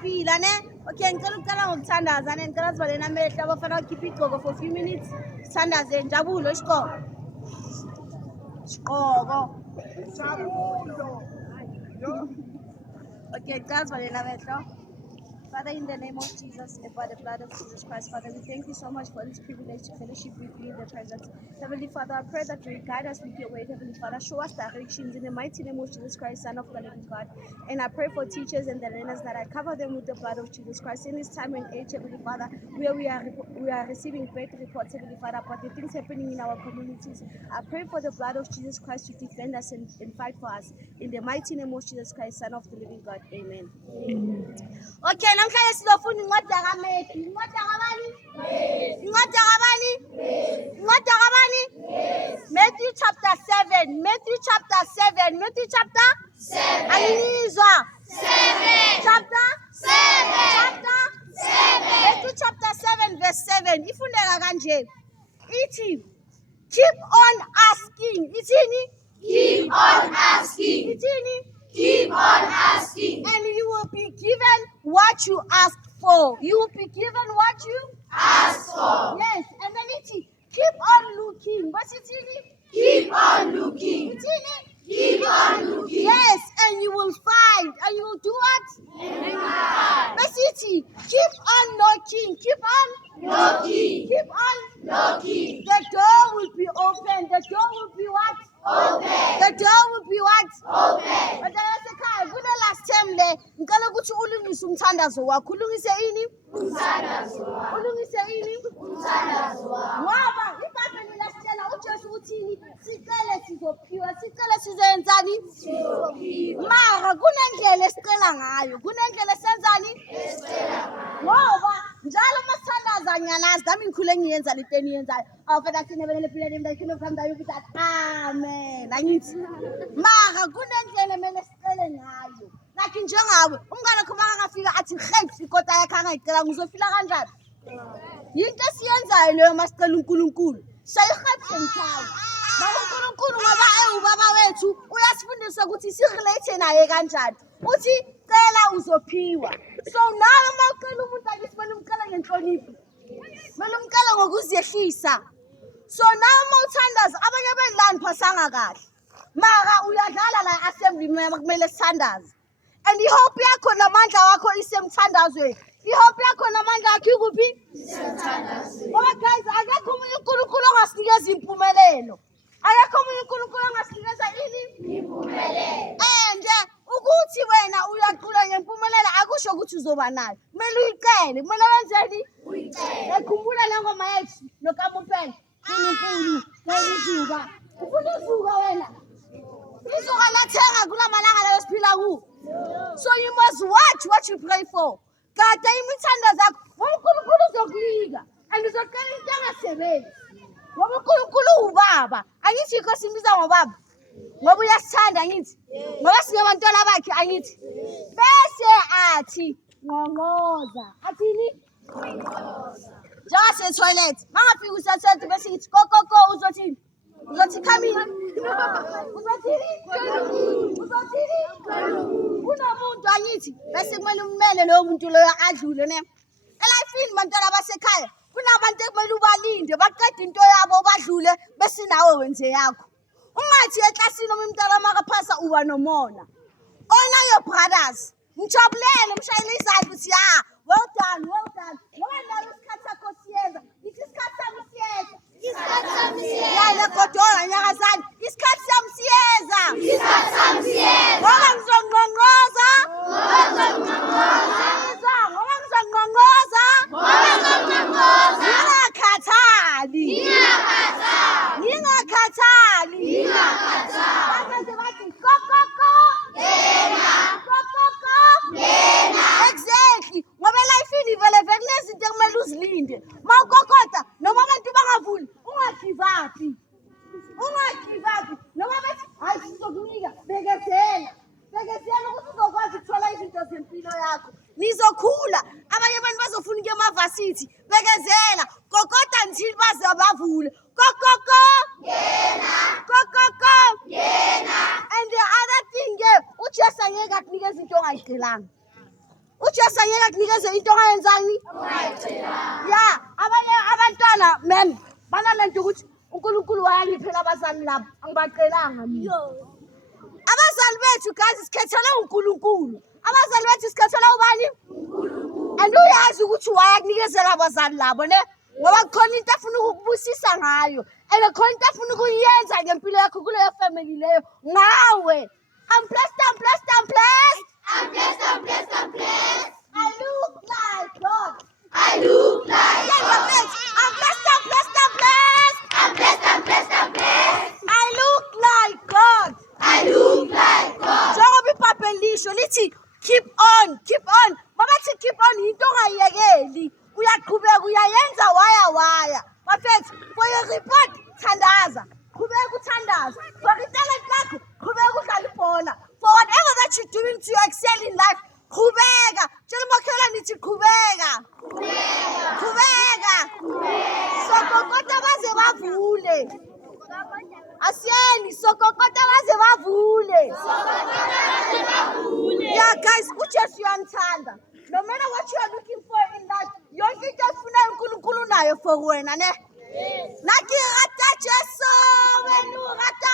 siyaphila ne. Okay, ngicela ukuqala ngokuthandaza ne ngicela sivaleni amehlo abafana bakhiphe igqoko for a few minutes. Sithandaze injabulo isiqoko. Isiqoko. Okay, ngicela sivaleni amehlo. Father, in the name of Jesus and by the blood of Jesus Christ, Father, we thank you so much for this privilege to fellowship with you in the presence. Heavenly Father, I pray that you will guide us with your word, Heavenly Father. Show us directions in the mighty name of Jesus Christ, Son of the living God. And I pray for teachers and the learners that I cover them with the blood of Jesus Christ. In this time and age, Heavenly Father, where we are receiving great reports, Heavenly Father, about the things happening in our communities. I pray for the blood of Jesus Christ to defend us and fight for us. In the mighty name of Jesus Christ, Son of the living God. Amen. Okay, namhlanje sizofunda incwadi kaMatthew. Incwadi kabani? Incwadi kabani? Incwadi kabani? Matthew chapter 7. Matthew chapter 7. Matthew chapter 7. Anginizwa? 7. Chapter 7. Chapter 7. Matthew chapter 7 verse 7. Ifundeka kanje. Ithi keep on asking. Ithini? Keep on asking. Ithini? Keep on asking. And you will be given what you ask for. You will be given what you ask for. Yes, and then it's keep on looking. What's it? Keep on looking. Keep on looking. Yes, and you will find. And you will do what? What's it? Keep on knocking. Keep on knocking. Keep on knocking. The door will be open. The door will be what? Open. The door will be what? Open. But kule last term le ngicela ukuthi ulungise umthandazo wakho. Ulungise ini? Umthandazo wakho. Ulungise ini? Umthandazo wakho. Ngoba iBhayibheli lasitshela uJesu uthini? Sicele sizophiwa. Sicele sizenzani? Sizophiwa. Mara kunendlela esicela ngayo. Kunendlela esenzani? Esicela ngayo. Ngoba njalo masithandaza ngiyanazi nami ngikhule ngiyenza lento eniyenzayo. Awufana sinebelele phileni mntakini uhambayo ukuthi amen. Angithi. Mara kunendlela emele sicele ngayo. Like njengawe umngane wakho makangafika athi hey ikota yakhe angayicela ngizofila kanjani? Yinto esiyenzayo leyo masicela uNkulunkulu. Sayihaphe mthawu. uNkulunkulu ngoba ubaba wethu uyasifundisa ukuthi sirelate naye kanjani. Uthi cela uzophiwa. So nawe mawucela umuntu akisifuna umcela ngenhlonipho. Kumele umcela ngokuzehlisa. So nawe mawuthandaza abanye bedlani phasanga kahle. Mara uyadlala la assembly kumele sithandaze. And ihope yakho namandla wakho isemthandazweni. Ihope yakho namandla akho ikuphi? Isemthandazweni. Ngoba guys akekho umuntu uNkulunkulu ongasinikeza impumelelo. Akekho umuntu uNkulunkulu ongasinikeza ini? Impumelelo. And ukuthi wena uyaqhula ngempumelelo akusho ukuthi uzoba nayo. Kumele uyicele, kumele wenzeni? Uyicele. Ekhumbula le ngoma yethu nokaMupela. uNkulunkulu ngizuka. Ufuna uzuka wena. Izuka lathenga kulamalanga lawo siphila kuwo. So you must watch what you pray for. Kade imithandazo yakho uNkulunkulu uzokulika and uzocela into engasebenzi. Ngoba uNkulunkulu ubaba. Angithi inkosi imbiza ngobaba. Ngoba uyasithanda angithi. Ngoba sinabantwana bakhe angithi. Bese athi ngongoza. Athini? Ngongoza. Njengase toilet. Mangafika usathethe bese ngithi kokoko uzothini? Uzothi come in. Uzothini? Uzothini? Kunomuntu angithi bese kumele ummele lowo muntu loyo adlule ne. Elifini bantwana basekhaya kunabantu ekumele ubalinde baqede into yabo badlule bese nawe wenze yakho. Ungathi eklasini umntwana makaphasa uba nomona. Honor your brothers. Mjabulele mshayele izandla uthi well done, well done. Ngoba nalo isikhathi sakho siyenza. Ithi isikhathi sami siyenza. Isikhathi sami siyenza. Yayile godola nyakazana. Isikhathi sami siyenza. Isikhathi sami siyenza. Ngoba ngizonqonqoza. Ngoba ngizonqonqoza. Ngoba ngizonqonqoza. Ngoba ngizonqonqoza. Ngingakhathali. Ngingakhathali. Ngingakhathali. Ngingakhathali. Bathi bathi kokoko. Yena. Kokoko. Yena. Exactly. Ngoba lifini vele kunezinto ekumele uzilinde. Mawukokota noma abantu bangavuli ungagive up. Ungagive up. Noma bathi hayi sizokunika bekezela. Bekezela ukuthi uzokwazi ukuthola izinto zempilo yakho. Nizokhula. Abanye abantu bazofuna ukuya emavasithi. Bekezela. Kokota until baze bavule. Kokoko. Yena. Kokoko. Yena. And the other thing uJesu angeke akunikeze into ongayicelanga. uJesu angeke akunikeze into ongayenzani ya abanye abantwana mem banalento ukuthi uNkulunkulu wayangiphela abazali labo angibacelanga mina abazali bethu guys isikhethele uNkulunkulu abazali bethu isikhethele ubani and uyazi ukuthi wayakunikezela abazali labo ne ngoba khona into afuna ukubusisa ngayo and khona into afuna ukuyenza ngempilo yakho kuleyo family leyo ngawe I'm blessed. I look like God. I look like Yeah, God. I'm blessed. I'm blessed. I look like God. I look like God. Njengoba iBhayibheli lisho lithi keep on. Mama thi keep on into ongayekeli. Uyaqhubeka uyayenza waya. Bafethu for your report thandaza. Qhubeka uthandaza. For italent lakho qhubeka udlala ibhola. For whatever that you're doing to excel in life, qhubeka. Tshela umakhelwane nithi qhubeka. Sokokota baze bavule. Asiyeni sokokota baze bavule. Yeah guys, uJesu uyamthanda. No matter what you are looking for in life, yonke into efuna uNkulunkulu nayo for wena ne. Naki rata Jesu, wena urata